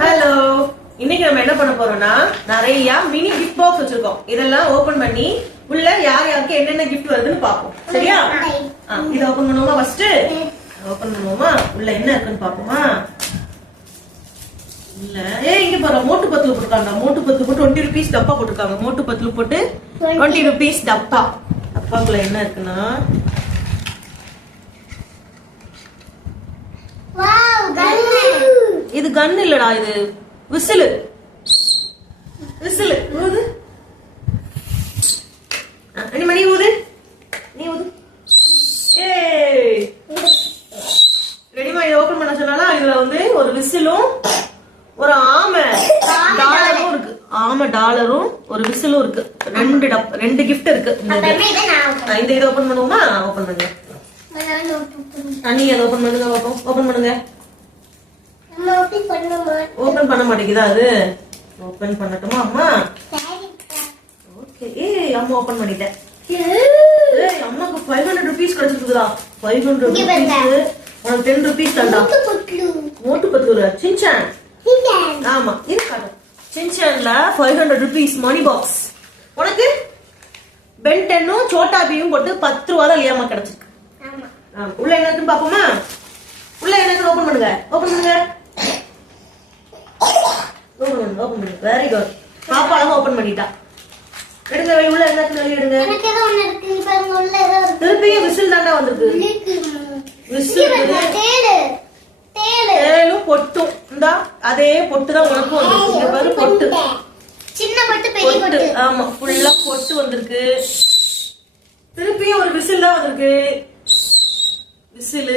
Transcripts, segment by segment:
Hello, இன்னைக்கு நம்ம என்ன பண்ண போறோம்னா நிறைய மினி கிஃப்ட் பாக்ஸ் வச்சிருக்கோம். இதெல்லாம் ஓபன் பண்ணி உள்ள யார் யாருக்கு என்னென்ன கிஃப்ட் வருதுன்னு பாப்போம். சரியா? இத ஓபன் பண்ணுவோமா? ஃபர்ஸ்ட் ஓபன் பண்ணுவோமா? உள்ள என்ன இருக்குன்னு பாப்போமா? இல்ல இங்க பாரு, மோட்டு பத்துல போட்டுருக்காங்க. மோட்டு பத்து போட்டு 20 ரூபீஸ் டப்பா போட்டுருக்காங்க. மோட்டு பத்துல போட்டு 20 ரூபீஸ் டப்பா. டப்பாக்குள்ள என்ன இருக்குன்னா, இது கன் இல்லடா, இது விசில். விசில் ஊது. மணி ஊது, நீ ஊது. ரெடிமா இதை ஓபன் பண்ண சொன்னாலும் இதுல வந்து ஒரு விசிலும் ஒரு ஆமை டாலரும் இருக்கு. ஆமை டாலரும் ஒரு விசிலும் இருக்கு. ரெண்டு கிஃப்ட் இருக்கு. இந்த இதை ஓபன் பண்ணுவோமா? ஓபன் பண்ணுங்க. நீ அதை ஓபன் பண்ணுங்க. ஓபன் பண்ணுங்க. ஓபன் பண்ண மாட்டேங்குதா? அது ஓபன் பண்ணட்டுமா அம்மா? ஓகே. அம்மா ஓபன் பண்ணிட்டேன். அம்மாக்கு 500 ரூபீஸ் கிடைச்சிருக்குதா? 500 ரூபீஸ். உனக்கு 10 ரூபீஸ் தண்டா. மோட்டு பத்து சின்சான். ஆமா, இது காட்டும். சின்சான்ல 500 ரூபீஸ் மணி பாக்ஸ். உனக்கு பென் 10ம் சோட்டா பீவும் போட்டு 10 ரூபா தான் லியாமா கிடைச்சிருக்கு. உள்ள என்ன இருக்குன்னு பாப்போமா? உள்ள என்ன இருக்கு? ஓபன் பண்ணுங்க. ஓபன் பண்ணுங்க. ஓபன் பண்ணுங்க. Very good. பாப்பா அழகா ஓபன் பண்ணிட்டா. எடுங்க. உள்ள என்ன இருக்கு? வெளிய எடுங்க. எனக்கு ஏதோ ஒன்னு இருக்கு. பாருங்க, உள்ள ஏதோ இருக்கு. திருப்பியும் விசில் தாண்டா வந்திருக்கு. விசில் தேலும் பொட்டும். இந்தா அதே பொட்டு தான் உனக்கு வந்திருக்கு. இங்க பாரு, பொட்டு. சின்ன பொட்டு, பெரிய பொட்டு. ஆமா, ஃபுல்லா பொட்டு வந்திருக்கு. திருப்பியும் ஒரு விசில் தான் வந்திருக்கு. விசில்.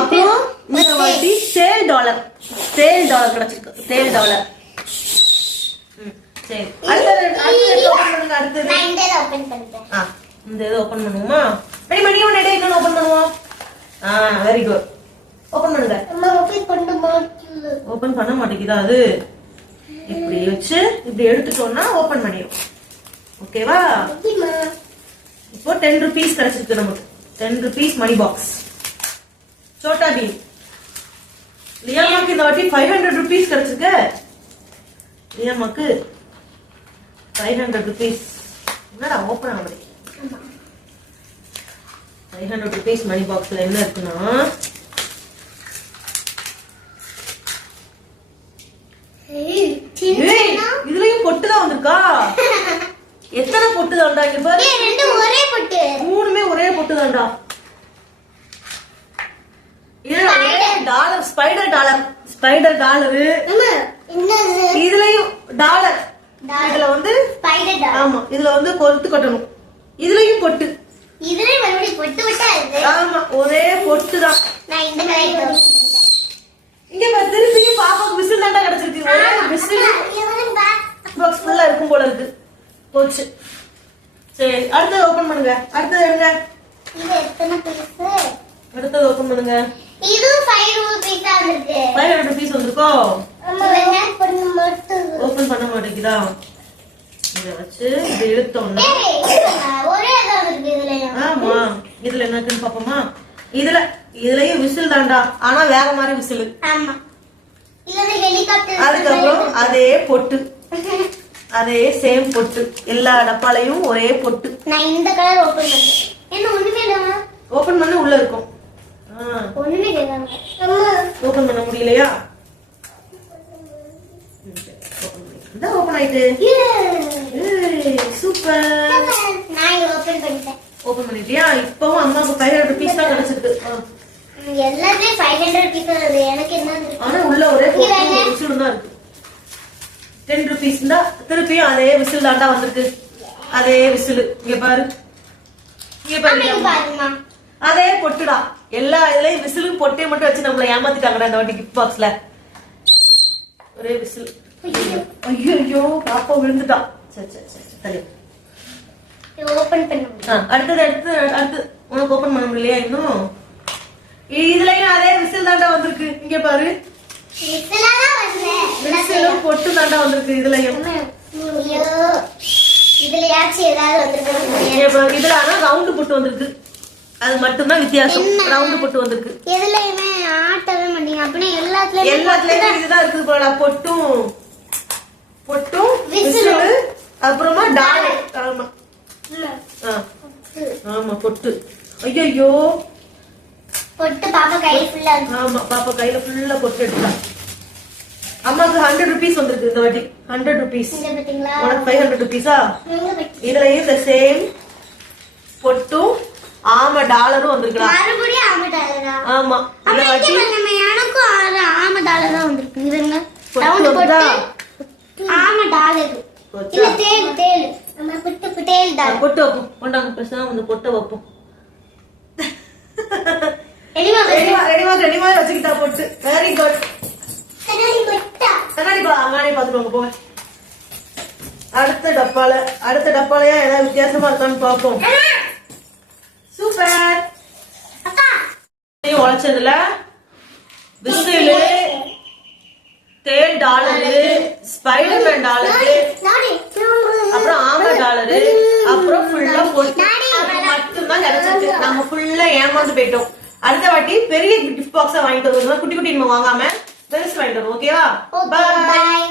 அப்புறம் இந்த வாட்டி சேல் டாலர் கிடைச்சிருக்கு. Sale dollar. சரி, அடுத்து ஓபன் பண்ணுங்க. அடுத்து நான் இந்த இத ஓபன் பண்ணிட்டேன். இந்த இத ஓபன் பண்ணுவோமா? ரெடி மணி ஒன் எடை இன்னொன்னு ஓபன் பண்ணுவோம். Very good. ஓபன் பண்ணுங்க. அம்மா ஓபன் பண்ண மாட்டேங்குதா? அது இப்படி வச்சு இப்படி எடுத்துட்டோம்னா ஓபன் பண்ணிரும். ஓகேவா? இப்போ 10 ரூபீஸ் கிடைச்சிருக்கு நமக்கு. 10 rupees money box. Chhota Bheem. லியாமாக்கு இந்த வாட்டி 500 ரூபீஸ் கிடைச்சிருக்கு. லியாமாக்கு 500 ரூபீஸ். என்னடா ஓபன் ஆகுது? 500 ரூபீஸ் மணி பாக்ஸ்ல என்ன இருக்குன்னா, இதுலயும் பொட்டு தான் வந்திருக்கா. எத்தனை பொட்டு தான்டா? இங்க பாரு, ஒரே பொட்டு. மூணுமே ஒரே பொட்டு தான்டா. Dollar, spider dollar. இதுலயும் டாலர். இதுல வந்து ஸ்பைடர் டாலர். ஆமா, இதுல வந்து கொத்து கட்டணும். இதுலயும் பொட்டு. இதுலயும் மறுபடியும் பொட்டு விட்டா இது. ஆமா, ஒரே பொட்டு தான். நான் இந்த கலர் இங்க பாரு, திருப்பியும் பாப்பாக்கு விசில் தாண்டா கிடைச்சிருக்கு. ஒரே விசில் பாக்ஸ் ஃபுல்லா இருக்கும் போல இருக்கு. போச்சு. சரி, அடுத்தது ஓபன் பண்ணுங்க. அடுத்தது எடுங்க. இது எத்தனை பீஸ்? அடுத்தது ஓபன் பண்ணுங்க. இது 5 ரூபீஸ் வந்திருக்கு. 500 ரூபீஸ் வந்திருக்கோ? அம்மா ஓபன் பண்ண மாட்டேங்குதா? இத வச்சு இது எடுத்தோம்னா ஒரே தான் இருக்கு இதுல. ஆமா, இதுல என்ன இருக்குன்னு பாப்போமா? இதுலயும் விசில் தாண்டா, ஆனா வேற மாதிரி விசில். ஆமா, இதுல ஹெலிகாப்டர். அதுக்கப்புறம் அதே பொட்டு. அதே சேம் பொட்டு. எல்லா டப்பாலையும் ஒரே பொட்டு. நான் இந்த கலர் ஓபன் பண்ணேன். என்ன ஒண்ணுமே இல்ல. ஓபன் பண்ண உள்ள இருக்கும். ஒண்ணுமே இல்ல. அம்மா ஓபன் பண்ண முடியலையா? இந்த ஓபன் ஆயிட்டு. சூப்பர். நான் ஓபன் பண்ணிட்டேன். ஓபன் பண்ணிட்டியா? இப்பவும் அம்மாக்கு 500 ரூபீஸ் தான் கிடைச்சிருக்கு. எல்லாமே 500 ரூபீஸ் வருது. எனக்கு என்ன இருக்கு? ஆனா உள்ள ஒரே விசில் தான் இருக்கு. 10 ரூபீஸ் தான். திருப்பியும் அதே விசில் தாண்டா வந்திருக்கு. அதே விசில். இங்க பாரு, இங்க பாருமா, அதே பொட்டுடா. எல்லா இதுலயும் விசிலும் பொட்டையும் மட்டும் வச்சு நம்மள ஏமாத்திட்டாங்கடா இந்த வாட்டி கிஃப்ட் பாக்ஸ்ல. ஒரே விசில். ஐயோ, பாப்பா விழுந்துட்டா. சரி சரி சரி, சரி. ஓபன் பண்ணு. அடுத்து உனக்கு ஓபன் பண்ண முடியலையா இன்னும்? இதுலயும் அதே விசில் தாண்டா வந்திருக்கு. இங்க பாரு, விசிலும் பொட்டு தாண்டா வந்திருக்கு. இதுலயும் இதுல ஆனா ரவுண்டு பொட்டு வந்திருக்கு. அது மட்டும் தான் வித்தியாசம். ரவுண்டு பொட்டு வந்திருக்கு. ஆட்டவே மாட்டீங்க அப்படியே எல்லாத்துலயும் இதுதான் இருக்குது போல பொட்டும் விசில் அப்புறமா டாலர் ஆமா ஆமா பொட்டு ஐயோ பொட்டு பாப்பா கையில ஃபுல்லா ஆமா பாப்பா கையில ஃபுல்லா பொட்டு எடுத்தா அம்மாக்கு 100 rupees வந்திருக்கு இந்த வாட்டி 100 rupees உனக்கு 500 rupees-ஆ இதுலயும் the same பொட்டும் ஆமா டாலரும் வந்திருக்கா மறுபடியும் ஆமா டாலரா ஆமா இந்த வாட்டி நம்ம எனக்கும் ஆமா டாலர் தான் வந்திருக்கு இதுங்க ரவுண்ட் போட்டு ஆமா டாலர் இல்ல தேல் நம்ம பொட்டு தேல் டாலர் பொட்டு வைப்போம் கொண்டாங்க பேசாம அந்த பொட்டை வைப்போம் ரெடிமா வச்சுக்கிட்டா பொட்டு வெரி குட் கண்ணாடி பாத்துக்கோங்க போங்க அடுத்த டப்பாலயா ஏதாவது வித்தியாசமா இருக்கான்னு பாப்போம் சூப்பர் உழைச்சதுல விசிலு தேல் டாலரு ஸ்பைடர்மேன் டாலரு அப்புறம் ஆமா டாலரு அப்புறம் ஃபுல்லா போட்டு மட்டும்தான் கிடைச்சிருக்கு நம்ம ஃபுல்லா ஏமாந்து போயிட்டோம் அடுத்த வாட்டி பெரிய கிஃப்ட் பாக்ஸா வாங்கிட்டு வருவோம் குட்டி குட்டி நம்ம வாங்காம பெருசு வாங்கிட்டு வருவோம் ஓகேவா பாய்